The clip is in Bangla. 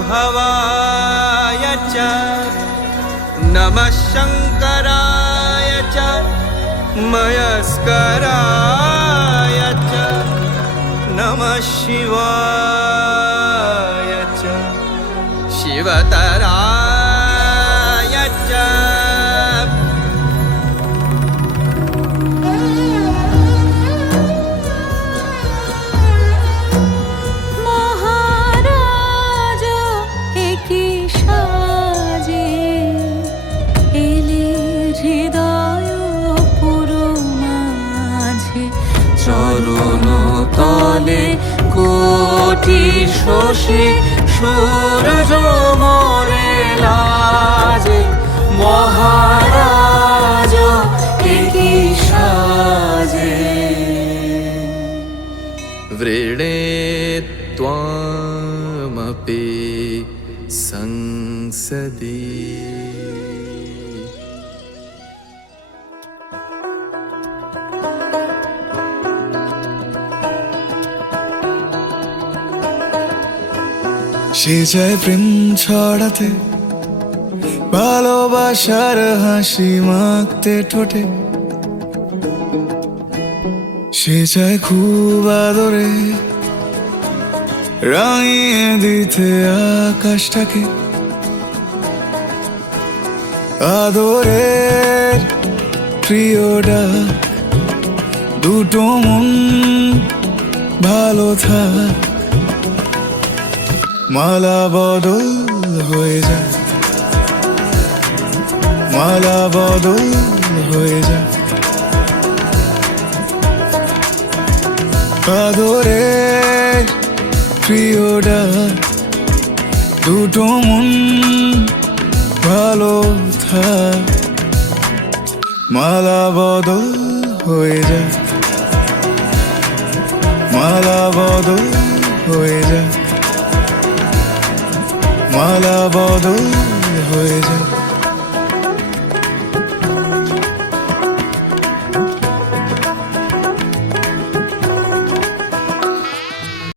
भवाय च नमः शङ्कराय च मयस्कराय च नमः शिवाय च शिवतराय च চরণ তলে কোটি শশী সূর্য মোরে লাজে মহারাজ কি সাজে वृणे त्वामपि संसदि সে চায় প্রেম ছড়াতে ভালোবাসার হাসি মাখতে ঠোঁটে সে চায় খুব আদরে রাঙিয়ে দিতে আকাশটাকে আদরের প্রিয় ডাক দুটো মন ভালো থাক মালা বদল হয়ে যায় মালা বদল হয়ে যায় আদরে প্রিয় ডাক দুটো মন ভালো থাক মালা বদল হয়ে যায় মালা বদল হয়ে যায় মালা বদল হয়ে যায়।